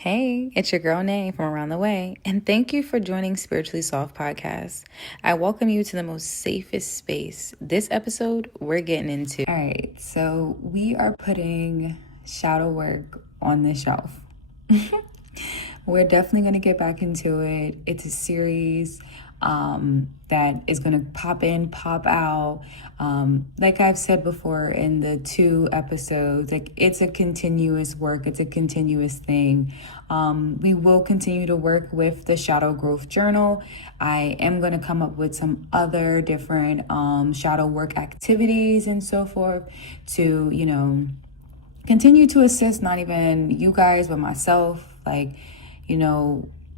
Hey, it's your girl Nay from Around the Way, and thank you for joining Spiritually Soft Podcast. I welcome you to the most safest space. This episode, we're getting into. All right, so we are putting shadow work on the shelf. We're definitely going to get back into it. It's a series that is going to pop in, pop out. Like I've said before in the 2 episodes, like it's a continuous work. It's a continuous thing. We will continue to work with the Shadow Growth Journal. I am going to come up with some other different shadow work activities and so forth to, continue to assist not even you guys, but myself.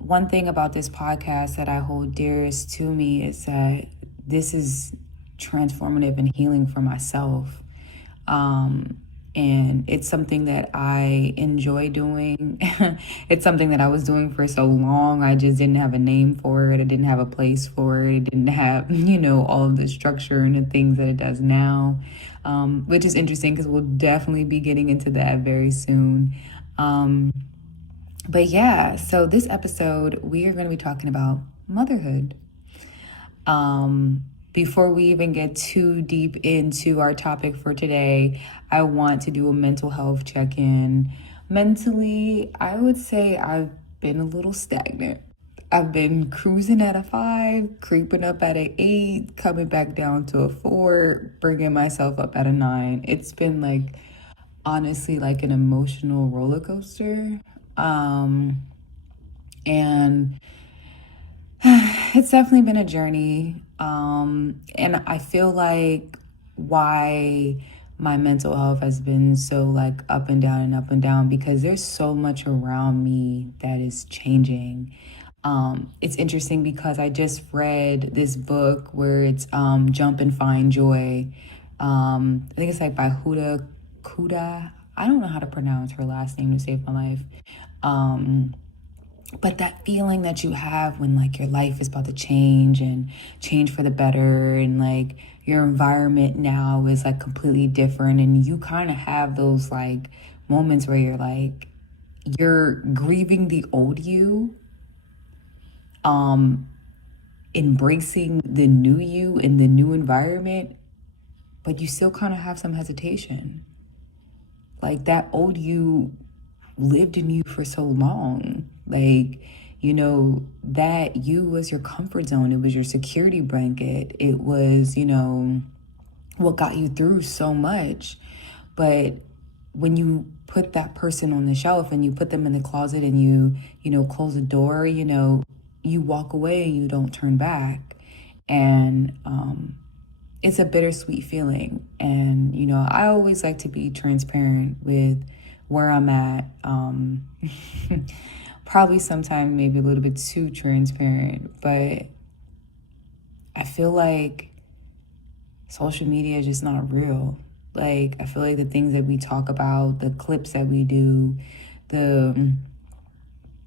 One thing about this podcast that I hold dearest to me is that this is transformative and healing for myself. And it's something that I enjoy doing. It's something that I was doing for so long. I just didn't have a name for it. I didn't have a place for it. It didn't have, all of the structure and the things that it does now, which is interesting because we'll definitely be getting into that very soon. But yeah, so this episode, we are going to be talking about motherhood. Before we even get too deep into our topic for today, I want to do a mental health check-in. Mentally, I would say I've been a little stagnant. I've been cruising at a 5, creeping up at an 8, coming back down to a 4, bringing myself up at a 9. It's been honestly, like an emotional roller coaster. And it's definitely been a journey. And I feel like why my mental health has been so up and down because there's so much around me that is changing. It's interesting because I just read this book where it's Jump and Find Joy. I think it's by Huda Kuda. I don't know how to pronounce her last name to save my life. But that feeling that you have when your life is about to change and change for the better, and your environment now is completely different, and you kind of have those moments where you're grieving the old you, embracing the new you in the new environment, but you still kind of have some hesitation. That old you lived in you for so long. That you was your comfort zone. It was your security blanket. It was, what got you through so much. But when you put that person on the shelf and you put them in the closet and you close the door, you walk away and you don't turn back. And it's a bittersweet feeling. And, I always like to be transparent with where I'm at. Probably sometimes maybe a little bit too transparent, but I feel like social media is just not real. I feel like the things that we talk about, the clips that we do, the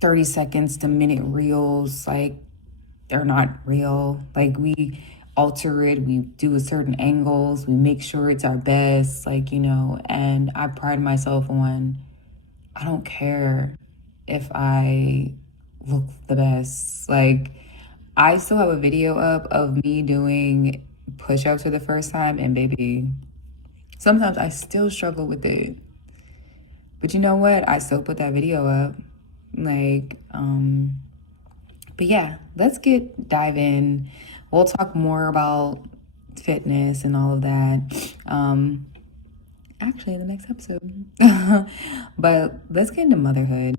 30 seconds to minute reels, they're not real. We alter it, we do a certain angles, we make sure it's our best, and I pride myself on, I don't care if I look the best. I still have a video up of me doing push-ups for the first time, and baby, sometimes I still struggle with it. But you know what? I still put that video up. But yeah, let's dive in. We'll talk more about fitness and all of that. Actually, in the next episode. But let's get into motherhood.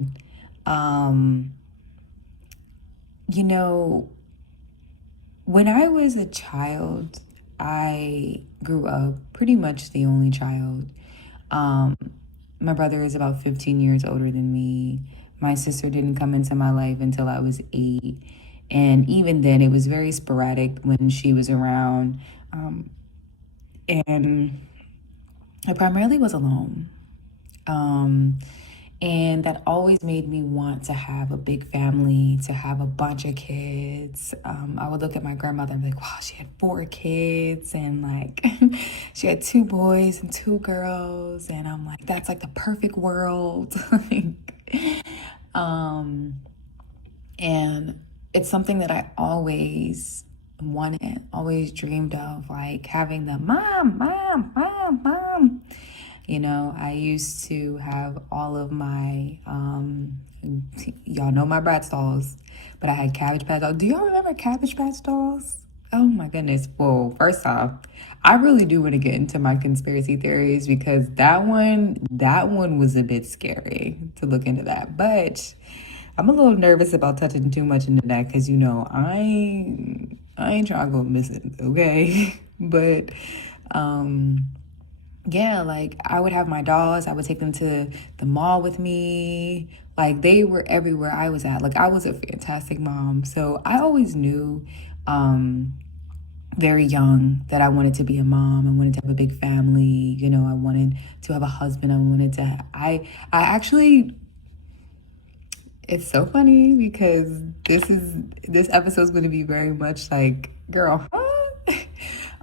When I was a child, I grew up pretty much the only child. My brother is about 15 years older than me. My sister didn't come into my life until I was 8. And even then, it was very sporadic when she was around. And I primarily was alone. And that always made me want to have a big family, to have a bunch of kids. I would look at my grandmother and be like, wow, she had 4 kids, and she had 2 boys and 2 girls. And I'm like, that's the perfect world. And it's something that I always wanted, always dreamed of, like having the mom, mom, mom, mom. You know, I used to have all of my, y'all know my Bratz dolls, but I had Cabbage Patch dolls. Do y'all remember Cabbage Patch dolls? Oh my goodness. Well, first off, I really do want to get into my conspiracy theories because that one was a bit scary to look into that. But I'm a little nervous about touching too much into that because I ain't trying to go missing, okay? But yeah, like I would have my dolls, I would take them to the mall with me. Like they were everywhere I was at. Like I was a fantastic mom. So I always knew very young that I wanted to be a mom. I wanted to have a big family. You know, I wanted to have a husband. I actually, it's so funny because this episode is going to be very much like, girl, huh?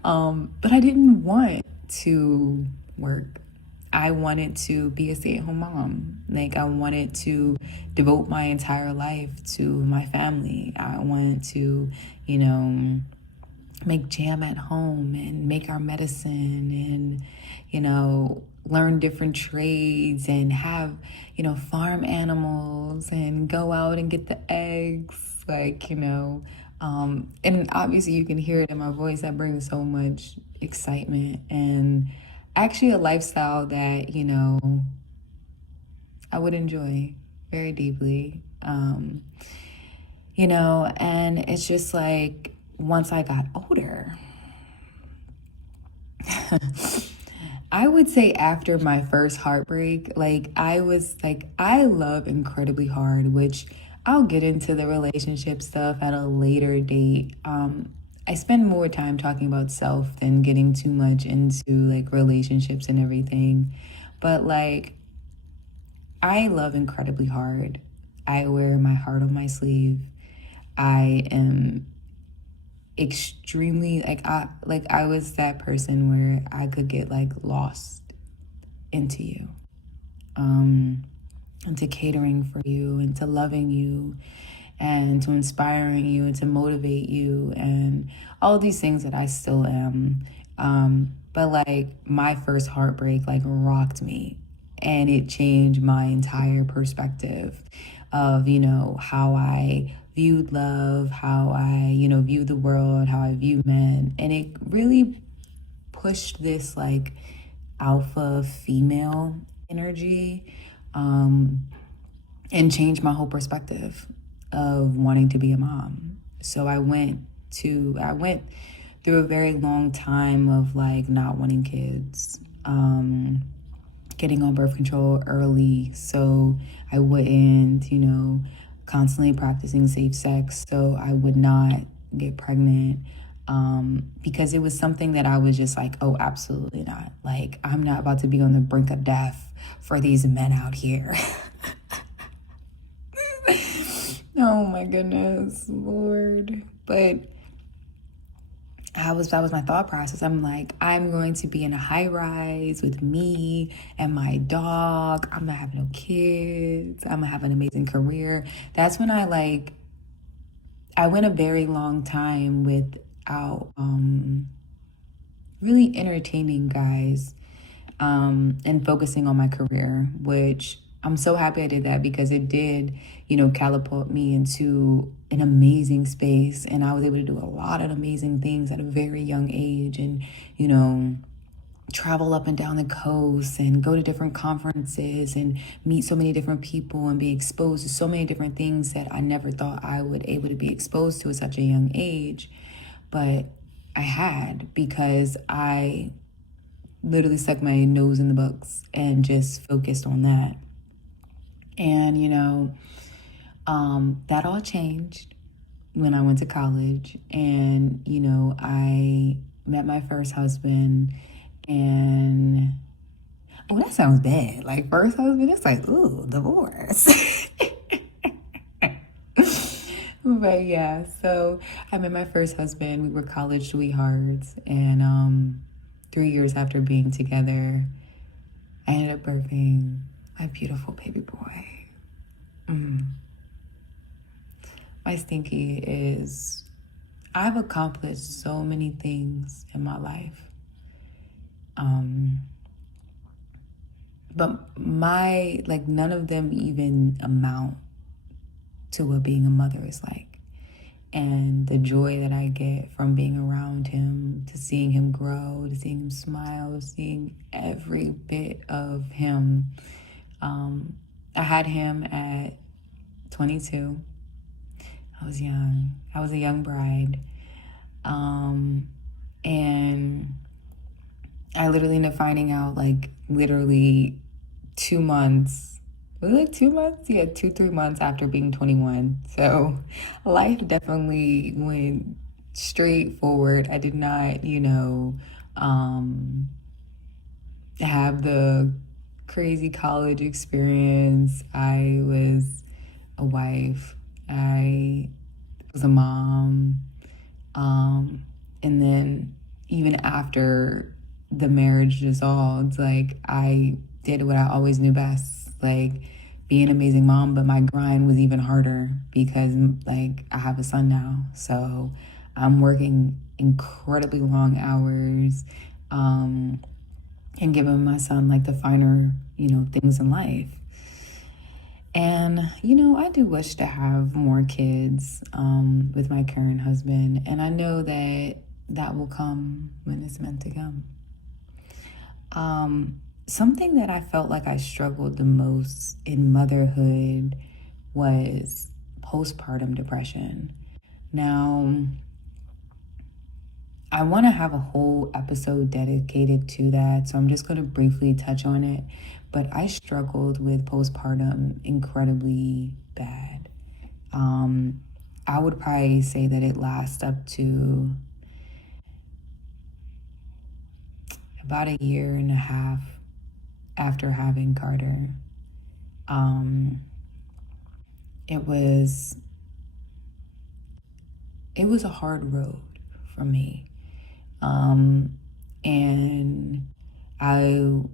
But I didn't want to work. I wanted to be a stay-at-home mom. Like I wanted to devote my entire life to my family. I wanted to, you know, make jam at home and make our medicine and, you know, learn different trades and have, you know, farm animals and go out and get the eggs, like, you know. And obviously you can hear it in my voice. That brings so much excitement and actually a lifestyle that, you know, I would enjoy very deeply. You know, and it's just like once I got older, I would say after my first heartbreak, like I was like, I love incredibly hard, which I'll get into the relationship stuff at a later date. I spend more time talking about self than getting too much into like relationships and everything. But like, I love incredibly hard. I wear my heart on my sleeve. I am extremely I was that person where I could get like lost into you, into catering for you, into loving you, and to inspiring you, and to motivate you, and all of these things that I still am. But like my first heartbreak like rocked me, and it changed my entire perspective of, you know, how I viewed love, how I, you know, viewed the world, how I view men. And it really pushed this like alpha female energy, and changed my whole perspective of wanting to be a mom. So I went through a very long time of like not wanting kids, getting on birth control early so I wouldn't, you know, constantly practicing safe sex so I would not get pregnant, because it was something that I was just like, oh, absolutely not. Like, I'm not about to be on the brink of death for these men out here. Oh my goodness, Lord. But that was my thought process. I'm like, I'm going to be in a high rise with me and my dog. I'm not having no kids. I'm gonna have an amazing career. That's when I went a very long time without really entertaining guys, and focusing on my career, which I'm so happy I did that because it did, you know, catapult me into an amazing space. And I was able to do a lot of amazing things at a very young age and, you know, travel up and down the coast and go to different conferences and meet so many different people and be exposed to so many different things that I never thought I would able to be exposed to at such a young age. But I had, because I literally stuck my nose in the books and just focused on that. And, you know, that all changed when I went to college. And, you know, I met my first husband. And, oh, that sounds bad. Like, first husband, it's like, ooh, divorce. But yeah, so I met my first husband. We were college sweethearts. And 3 years after being together, I ended up birthing my beautiful baby boy. My stinky is, I've accomplished so many things in my life. But none of them even amount to what being a mother is like. And the joy that I get from being around him, to seeing him grow, to seeing him smile, seeing every bit of him. I had him at 22. I was young. I was a young bride. And I literally ended up finding out literally 2 months. Was it 2 months? Yeah, 3 months after being 21. So life definitely went straight forward. I did not, have the crazy college experience. I was a wife. I was a mom. And then even after the marriage dissolved, I did what I always knew best, be an amazing mom, but my grind was even harder because I have a son now. So I'm working incredibly long hours, and giving my son the finer, things in life. And, I do wish to have more kids with my current husband. And I know that will come when it's meant to come. Something that I felt like I struggled the most in motherhood was postpartum depression. Now, I want to have a whole episode dedicated to that, so I'm just going to briefly touch on it. But I struggled with postpartum incredibly bad. I would probably say that it lasts up to about 1.5 years after having Carter. It was a hard road for me. And I'm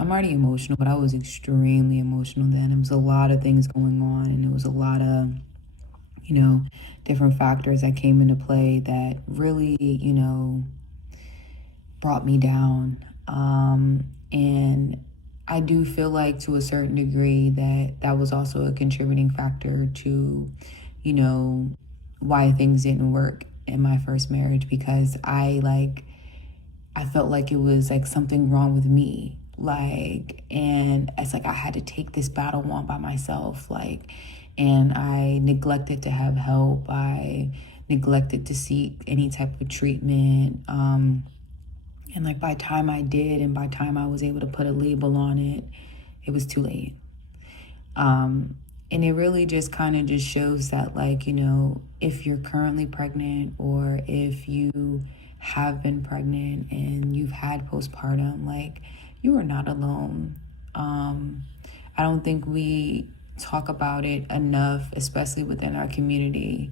already emotional, but I was extremely emotional then. It was a lot of things going on, and it was a lot of, different factors that came into play that really, brought me down. And I do feel like to a certain degree that was also a contributing factor to, why things didn't work in my first marriage, because I felt like it was something wrong with me. And it's I had to take this battle on by myself. And I neglected to have help. I neglected to seek any type of treatment. And by time I did, and by time I was able to put a label on it, it was too late. And it really just kind of just shows that if you're currently pregnant, or if you have been pregnant and you've had postpartum, you are not alone. I don't think we talk about it enough, especially within our community.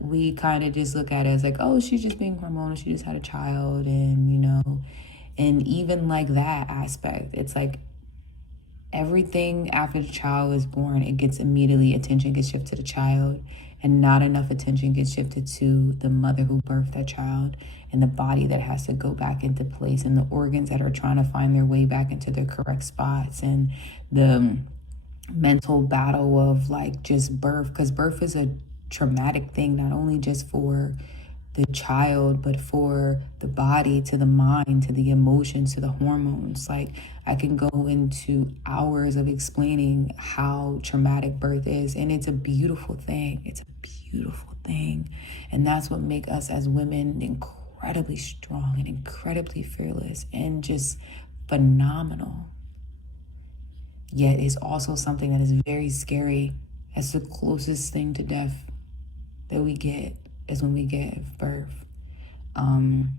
We kind of just look at it as oh, she's just being hormonal, she just had a child, and and even that aspect, it's everything after the child is born, it gets immediately, attention gets shifted to the child, and not enough attention gets shifted to the mother who birthed that child, and the body that has to go back into place, and the organs that are trying to find their way back into their correct spots, and the mental battle of just birth, because birth is a traumatic thing, not only just for the child, but for the body, to the mind, to the emotions, to the hormones. I can go into hours of explaining how traumatic birth is, and it's a beautiful thing. It's a beautiful thing. And that's what makes us as women incredibly strong and incredibly fearless and just phenomenal. Yet it's also something that is very scary. That's the closest thing to death that we get, is when we give birth. And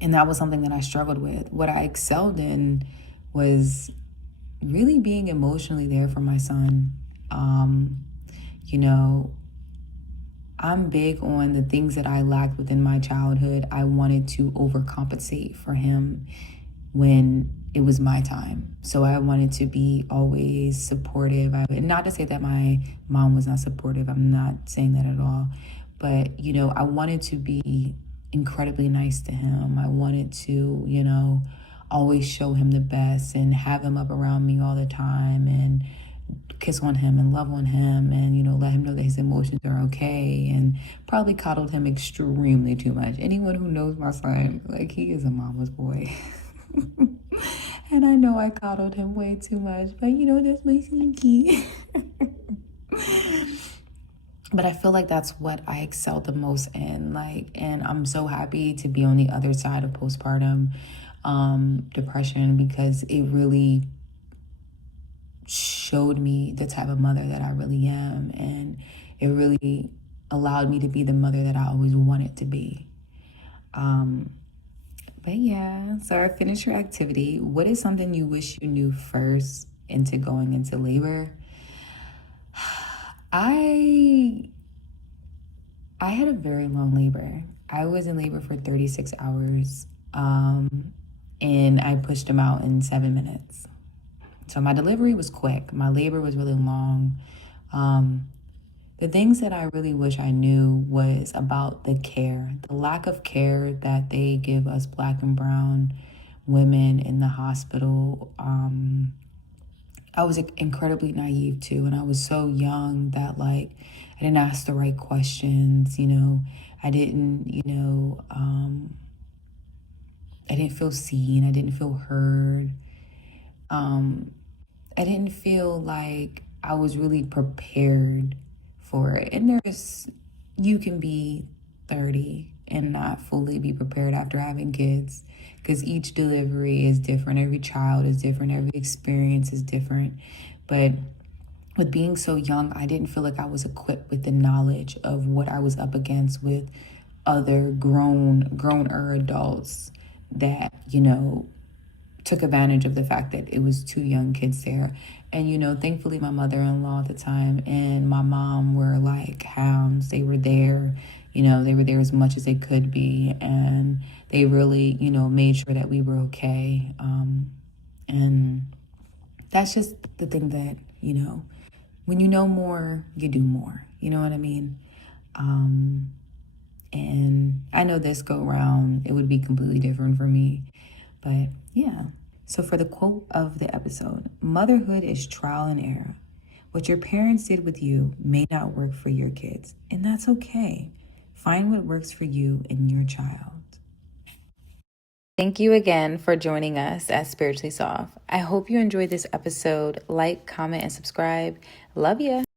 that was something that I struggled with. What I excelled in was really being emotionally there for my son. I'm big on the things that I lacked within my childhood. I wanted to overcompensate for him when it was my time. So I wanted to be always supportive. Not to say that my mom was not supportive. I'm not saying that at all. But, you know, I wanted to be incredibly nice to him. I wanted to, you know, always show him the best and have him up around me all the time and kiss on him and love on him and, you know, let him know that his emotions are okay, and probably coddled him extremely too much. Anyone who knows my son, like, he is a mama's boy. And I know I coddled him way too much, but you know, that's my sneaky. But I feel like that's what I excel the most in, like, and I'm so happy to be on the other side of postpartum depression, because it really showed me the type of mother that I really am, and it really allowed me to be the mother that I always wanted to be. But yeah, so I finished your activity. What is something you wish you knew first into going into labor? I had a very long labor. I was in labor for 36 hours, and I pushed them out in 7 minutes. So my delivery was quick. My labor was really long. The things that I really wish I knew was about the care, the lack of care that they give us Black and brown women in the hospital. I was incredibly naive too, and I was so young that, like, I didn't ask the right questions, you know. I didn't, you know, I didn't feel seen. I didn't feel heard. I didn't feel like I was really prepared for it. And you can be 30 and not fully be prepared after having kids, because each delivery is different. Every child is different. Every experience is different. But with being so young, I didn't feel like I was equipped with the knowledge of what I was up against with other grown-er adults that, you know, took advantage of the fact that it was two young kids there. And, you know, thankfully my mother-in-law at the time and my mom were like hounds. They were there, you know, they were there as much as they could be. And they really, you know, made sure that we were okay. And that's just the thing that, you know, when you know more, you do more. You know what I mean? And I know this go round, it would be completely different for me. But yeah. So for the quote of the episode, motherhood is trial and error. What your parents did with you may not work for your kids, and that's okay. Find what works for you and your child. Thank you again for joining us at Spiritually Soft. I hope you enjoyed this episode. Like, comment, and subscribe. Love ya.